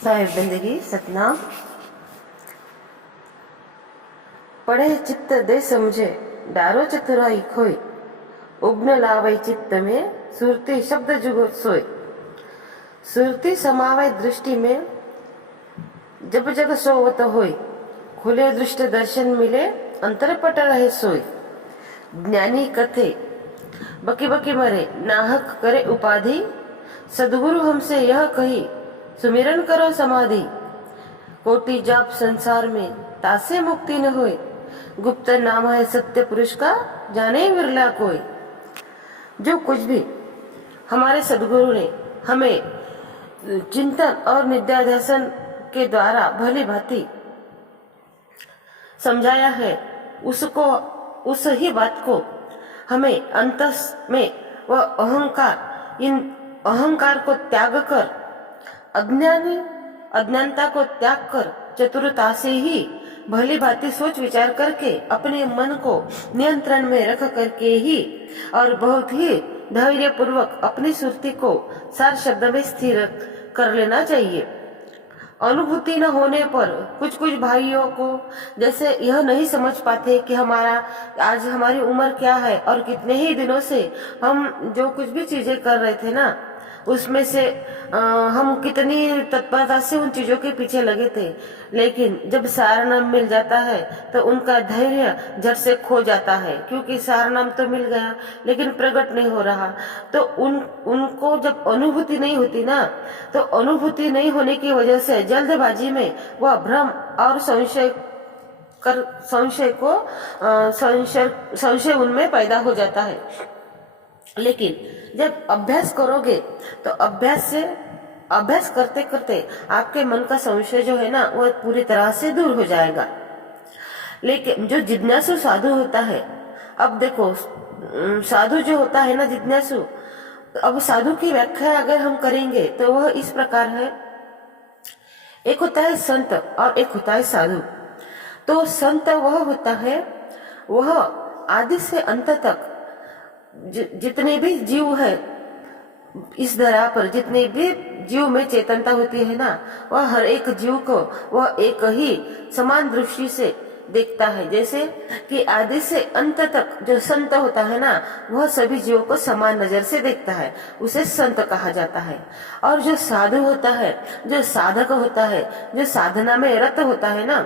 साहिब बंदगी सतनाम। पढ़े चित्त दे समझे डारो चतुराई खोई, उग्न लावई चित्त में सुरती शब्द जुगो सोई। सुरती समावे दृष्टि में जब जग सोवत होई, खुले दृष्टि दर्शन मिले अंतरपट रहे सोई। ज्ञानी कथे बकी बकी मरे नाहक करे उपाधि, सदगुरु हमसे यह कही सुमिरन करो समाधि। कोटि जाप संसार में तासे मुक्ति न होए, गुप्त नाम है सत्य पुरुष का जाने विरला कोई। जो कुछ भी हमारे सदगुरु ने हमें चिंतन और निध्याध्यासन के द्वारा भली भांति समझाया है, उसको उस ही बात को हमें अंतस में वह इन अहंकार को त्याग कर, अज्ञानता को त्याग कर चतुरता से ही भली भांति सोच विचार करके अपने मन को नियंत्रण में रख करके ही और बहुत ही धैर्य पूर्वक अपनी सुरती को सार शब्द में स्थिर कर लेना चाहिए। अनुभूति न होने पर कुछ कुछ भाइयों को जैसे यह नहीं समझ पाते कि आज हमारी उम्र क्या है और कितने ही दिनों से हम जो कुछ भी चीजें कर रहे थे ना, उसमें से हम कितनी तत्परता से उन चीजों के पीछे लगे थे, लेकिन जब सारनाम मिल जाता है तो उनका धैर्य झट से खो जाता है, क्योंकि सारनाम तो मिल गया लेकिन प्रकट नहीं हो रहा। तो उनको जब अनुभूति नहीं होती ना, तो अनुभूति नहीं होने की वजह से जल्दबाजी में वह भ्रम और संशय उनमें पैदा हो जाता है। लेकिन जब अभ्यास करोगे तो अभ्यास करते करते आपके मन का संशय जो है ना, वो पूरी तरह से दूर हो जाएगा। लेकिन जो जिज्ञासु साधु होता है, अब देखो साधु जो होता है ना जिज्ञासु, अब साधु की व्याख्या अगर हम करेंगे तो वह इस प्रकार है। एक होता है संत और एक होता है साधु। तो संत वह होता है, वह आदि से अंत तक जितने भी जीव है इस धरा पर, जितने भी जीव में चेतनता होती है ना, वह हर एक जीव को वह एक ही समान दृष्टि से देखता है। जैसे कि आदि से अंत तक जो संत होता है ना, वह सभी जीवों को समान नजर से देखता है, उसे संत कहा जाता है। और जो साधु होता है, जो साधक होता है, जो साधना में रत होता है ना,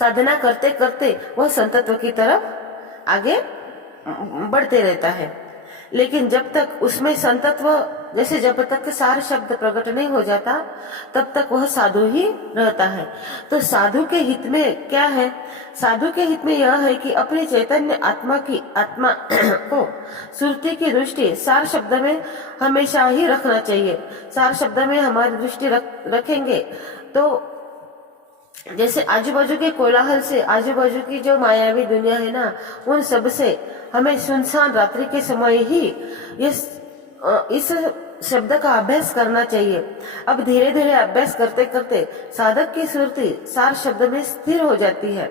साधना करते करते वह संतत्व की तरफ आगे बढ़ते रहता है। लेकिन जब तक उसमें संतत्व, जैसे जब तक सार शब्द प्रकट नहीं हो जाता, तब तक वह साधु ही रहता है। तो साधु के हित में क्या है? साधु के हित में यह है कि अपनी चैतन्य आत्मा को सुरती की दृष्टि सार शब्द में हमेशा ही रखना चाहिए। सार शब्द में हमारी दृष्टि रखेंगे तो जैसे आजू बाजू के कोलाहल से, आजू बाजू की जो मायावी दुनिया है ना, उन सब से हमें सुनसान रात्रि के समय ही इस शब्द का अभ्यास करना चाहिए। अब धीरे धीरे अभ्यास करते करते साधक की सुरती सार शब्द में स्थिर हो जाती है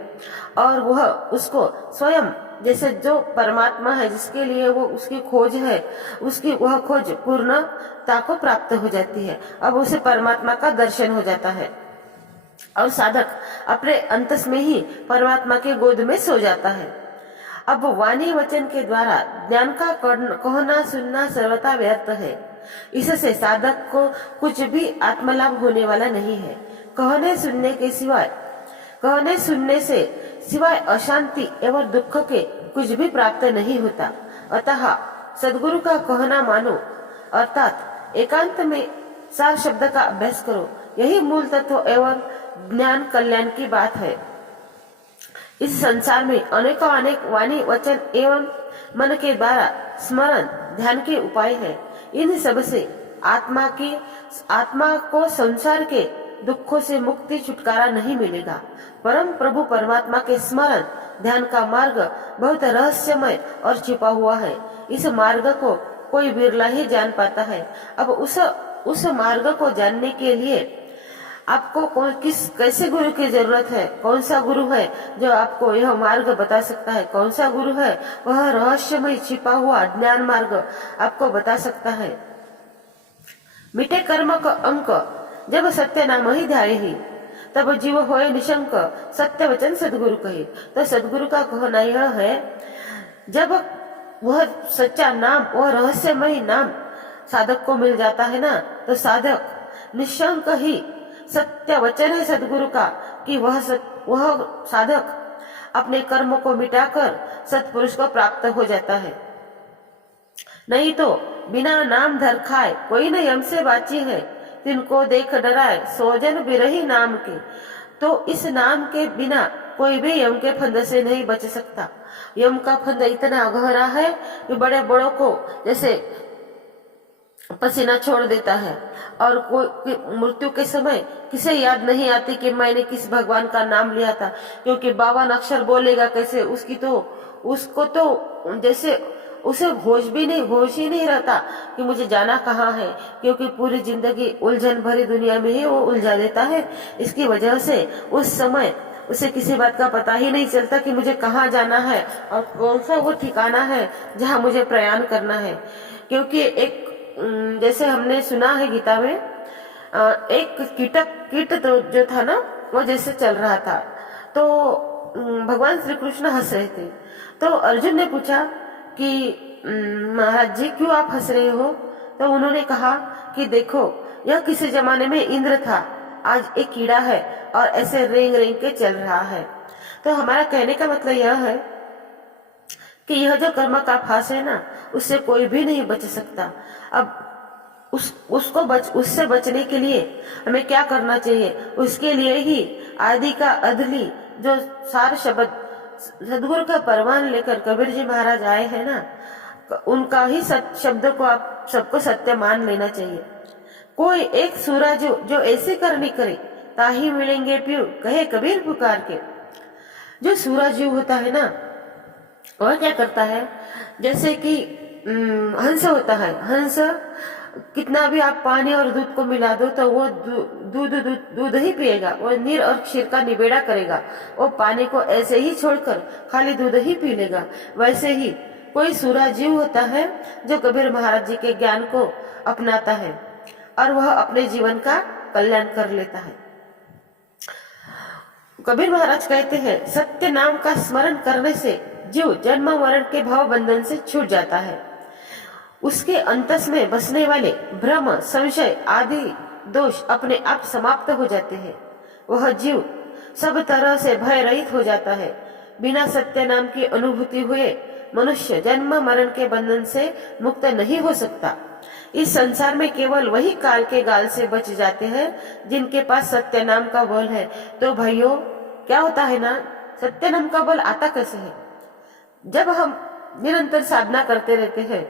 और वह उसको स्वयं, जैसे जो परमात्मा है जिसके लिए वो उसकी खोज है, उसकी वह खोज पूर्णता को प्राप्त हो जाती है। अब उसे परमात्मा का दर्शन हो जाता है और साधक अपने अंतस में ही परमात्मा के गोद में सो जाता है। अब वाणी वचन के द्वारा ज्ञान का कहना सुनना सर्वथा व्यर्थ है। इससे साधक को कुछ भी आत्मलाभ होने वाला नहीं है। कहने सुनने से सिवाय अशांति एवं दुख के कुछ भी प्राप्त नहीं होता। अतः सदगुरु का कहना मानो, अर्थात एकांत में सार शब्द का अभ्यास करो। यही मूल तत्व एवं ज्ञान कल्याण की बात है। इस संसार में अनेकों अनेक वाणी वचन एवं मन के द्वारा स्मरण ध्यान के उपाय है। इन सब से आत्मा को संसार के दुखों से मुक्ति छुटकारा नहीं मिलेगा। परम प्रभु परमात्मा के स्मरण ध्यान का मार्ग बहुत रहस्यमय और छिपा हुआ है। इस मार्ग को कोई बिरला ही जान पाता है। अब उस मार्ग को जानने के लिए आपको कैसे गुरु की जरूरत है? कौन सा गुरु है जो आपको यह मार्ग बता सकता है? कौन सा गुरु है? वह रहस्यमय छिपा हुआ ज्ञान मार्ग आपको बता सकता है। मिटे कर्म का अंक जब सत्य नाम ही ध्याय ही तब जीव होए निशंक सत्य वचन सदगुरु कहे। तो सदगुरु का कहना यह है, जब वह सच्चा नाम, वह रहस्यमय नाम साधक को मिल जाता है ना, तो साधक निशंक ही सत्य वचन है सदगुरु का कि वह साधक अपने कर्म को मिटाकर सत्पुरुष को प्राप्त हो जाता है। नहीं तो बिना नाम धर खाए कोई न यम से बाची है, तिनको देख डराए सोजन बिरही नाम के। तो इस नाम के बिना कोई भी यम के फंद से नहीं बच सकता। यम का फंद इतना गहरा है कि बड़े बड़ों को जैसे पसीना छोड़ देता है, और कोई मृत्यु के समय किसे याद नहीं आती कि मैंने किस भगवान का नाम लिया था, क्योंकि 52 अक्षर बोलेगा कैसे, उसको तो जैसे उसे होश ही नहीं रहता कि मुझे जाना कहाँ है, क्योंकि पूरी जिंदगी उलझन भरी दुनिया में ही वो उलझा देता है। इसकी वजह से उस समय उसे किसी बात का पता ही नहीं चलता कि मुझे कहाँ जाना है और कौन सा वो ठिकाना है जहाँ मुझे प्रयाण करना है। क्योंकि एक जैसे हमने सुना है गीता में, एक कीट तो जो था ना, वो जैसे चल रहा था, तो भगवान श्री कृष्ण हंस रहे थे। तो अर्जुन ने पूछा कि महाराज जी क्यों आप हंस रहे हो? तो उन्होंने कहा कि देखो, यह किसी जमाने में इंद्र था, आज एक कीड़ा है और ऐसे रेंग रेंग के चल रहा है। तो हमारा कहने का मतलब यह है कि यह जो कर्म का फांस है ना, उससे कोई भी नहीं बच सकता। अब उससे बचने के लिए हमें क्या करना चाहिए? उसके लिए ही आदि का अदली जो सार शब्द सदगुरु का परवान लेकर कबीर जी महाराज आए हैं ना, उनका ही शब्द को आप सबको सत्य मान लेना चाहिए। कोई एक सूरज जो ऐसे करनी करे ताही मिलेंगे प्यू, कहे कबीर पुकार के। जो सूरज होता है ना, वह क्या करता है, जैसे कि हंस होता है। हंस कितना भी आप पानी और दूध को मिला दो तो वो दूध ही पिएगा, वो नीर और क्षीर का निबेड़ा करेगा, वो पानी को ऐसे ही छोड़कर खाली दूध ही पी लेगा। वैसे ही कोई सूरा जीव होता है जो कबीर महाराज जी के ज्ञान को अपनाता है और वह अपने जीवन का कल्याण कर लेता है। कबीर महाराज कहते हैं, सत्य नाम का स्मरण करने से जीव जन्म मरण के भाव बंधन से छूट जाता है। उसके अंतस में बसने वाले भ्रम, संशय आदि दोष अपने आप समाप्त हो जाते हैं। वह जीव सब तरह से भय रहित हो जाता है। बिना सत्य नाम की अनुभूति हुए मनुष्य जन्म मरण के बंधन से मुक्त नहीं हो सकता। इस संसार में केवल वही काल के गाल से बच जाते हैं जिनके पास सत्य नाम का बल है। तो भाइयों, क्या होता है ना, सत्य नाम का बल आता कैसे है? जब हम निरंतर साधना करते रहते हैं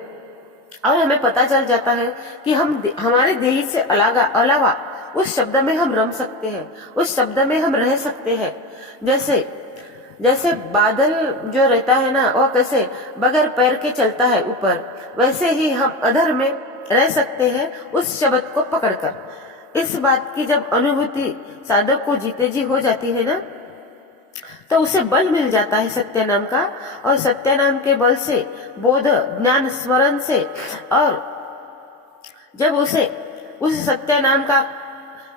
और हमें पता चल जाता है कि हमारे देह से अलावा उस शब्द में हम रम सकते हैं, उस शब्द में हम रह सकते हैं। जैसे बादल जो रहता है ना, वह कैसे बगैर पैर के चलता है ऊपर, वैसे ही हम अधर में रह सकते हैं उस शब्द को पकड़कर। इस बात की जब अनुभूति साधक को जीते जी हो जाती है ना, तो उसे बल मिल जाता है सत्य नाम का, और सत्य नाम के बल से बोध ज्ञान स्मरण से, और जब उसे उस सत्य नाम का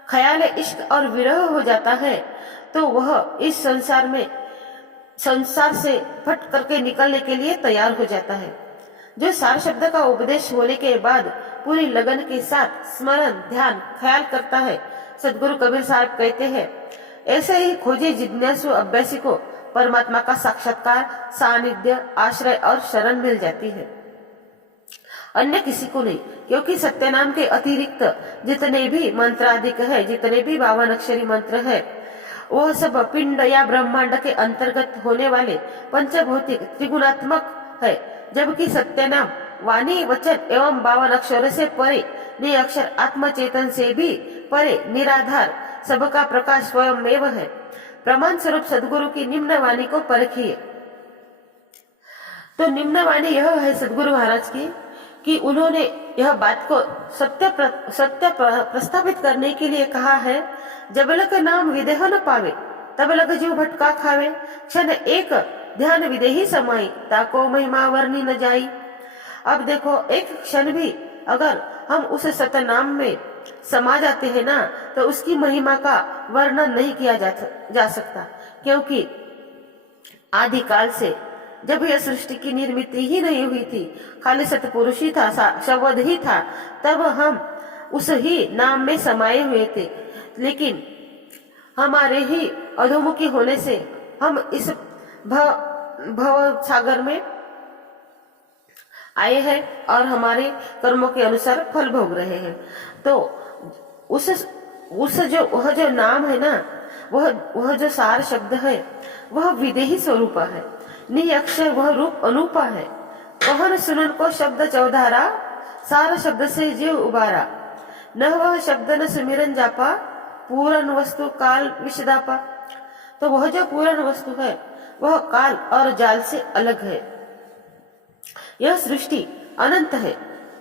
ख्याल इश्क और विरह हो जाता है, तो वह इस संसार से फट करके निकलने के लिए तैयार हो जाता है। जो सार शब्द का उपदेश होने के बाद पूरी लगन के साथ स्मरण ध्यान ख्याल करता है, सदगुरु कबीर साहब कहते हैं, ऐसे ही खोजे जिज्ञासु अभ्यासी को परमात्मा का साक्षात्कार, सानिध्य, आश्रय और शरण मिल जाती है, अन्य किसी को नहीं। क्योंकि सत्य नाम के अतिरिक्त जितने भी मंत्राधिक है, जितने भी 52 अक्षरी मंत्र है, वह सब पिंड या ब्रह्मांड के अंतर्गत होने वाले पंचभौतिक त्रिगुणात्मक है। जबकि सत्य नाम वाणी वचन एवं 52 अक्षर से परे, निरक्षर आत्मचेतन से भी परे, निराधार सबका प्रकाश स्वयं है। प्रमाण स्वरूप सदगुरु की निम्न वाणी को परखिए। तो निम्न वाणी यह है सदगुरु महाराज की कि उन्होंने यह बात को सत्य प्रस्थापित करने के लिए कहा है, जब लग नाम विदेह न पावे तब लग जीव भटका खावे, क्षण एक ध्यान विदेही समाई ताको महिमा वर्णी न जाई। अब देखो, एक क्षण भी अगर हम उस सत्य नाम में समा जाते हैं ना, तो उसकी महिमा का वर्णन नहीं किया जा सकता, क्योंकि आदिकाल से जब यह सृष्टि की निर्मित ही नहीं हुई थी, खाली सतपुरुष ही था, शब्द ही था, तब हम उस ही नाम में समाये हुए थे। लेकिन हमारे ही अधोमुखी होने से हम इस भव सागर में आए हैं और हमारे कर्मों के अनुसार फल भोग रहे हैं। तो वह जो नाम है ना, वह जो सार शब्द है, वह विदेही स्वरूप है। निअक्षर वह रूप अनूपा है। कहन सुनन को शब्द चौधारा, सार शब्द से जीव उबारा। न वह शब्द न सुमिरन जापा, पूर्ण वस्तु काल विषदापा। तो वह जो पूर्ण वस्तु है, वह काल और जाल से अलग है। यह सृष्टि अनंत है,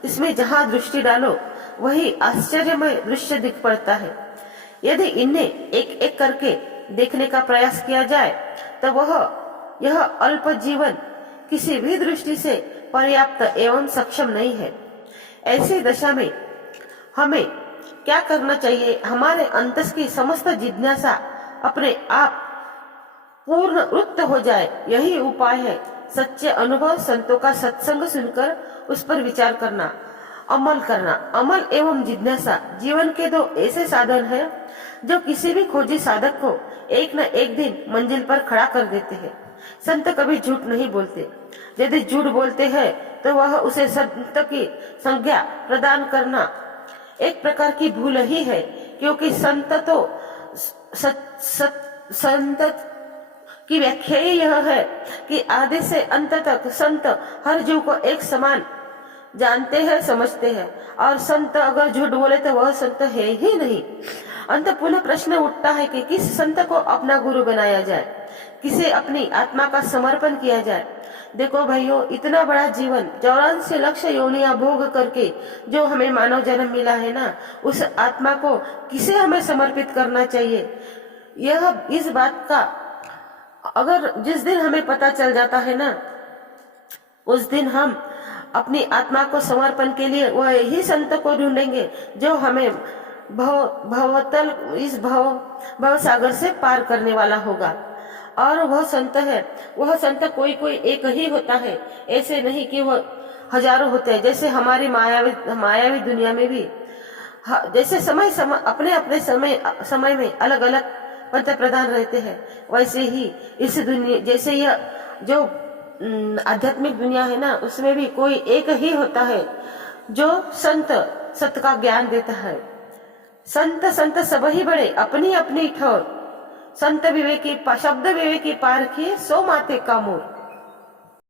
इसमें जहाँ दृष्टि डालो वही आश्चर्यमय दृश्य दिख पड़ता है। यदि इन्हें एक एक करके देखने का प्रयास किया जाए तो यह अल्प जीवन किसी भी दृष्टि से पर्याप्त एवं सक्षम नहीं है। ऐसी दशा में हमें क्या करना चाहिए? हमारे अंतस की समस्त जिज्ञासा अपने आप पूर्ण वृत्त हो जाए, यही उपाय है। सच्चे अनुभव, संतों का सत्संग सुनकर उस पर विचार करना, अमल करना। अमल एवं जिज्ञासा जीवन के दो ऐसे साधन हैं जो किसी भी खोजी साधक को एक न एक दिन मंजिल पर खड़ा कर देते हैं। संत कभी झूठ नहीं बोलते। यदि झूठ बोलते हैं तो वह उसे संत की संज्ञा प्रदान करना एक प्रकार की भूल ही है, क्योंकि संत तो संत की व्याख्या ही यह है कि आदि से अंत तक संत हर जीव को एक समान जानते हैं, समझते हैं। और संत अगर झूठ बोले तो वह संत है ही नहीं। अंत पुनः प्रश्न उठता है कि किस संत को अपना गुरु बनाया जाए, किसे अपनी आत्मा का समर्पण किया जाए। देखो भाइयों, इतना बड़ा जीवन 84 लाख योनियां भोग करके जो हमें मानव जन्म मिला है ना, उस आत्मा को किसे हमें समर्पित करना चाहिए, यह इस बात का अगर जिस दिन हमें पता चल जाता है ना, उस दिन हम अपनी आत्मा को समर्पण के लिए वह ही संत को ढूंढेंगे जो हमें भवतल इस भव सागर से पार करने वाला होगा। और वह संत है, वह संत कोई एक ही होता है, ऐसे नहीं कि वह हजारों होते हैं। जैसे हमारी मायावी दुनिया में भी जैसे समय अपने अपने समय में अलग अलग पंत प्रधान रहते हैं, वैसे ही इस दुनिया जैसे यह जो आध्यात्मिक दुनिया है ना, उसमें भी कोई एक ही होता है जो सत्य का ज्ञान देता है। संत सब ही बड़े अपनी अपनी ठोर, संत विवेकी शब्द विवेकी पारखी सो माते का मोर।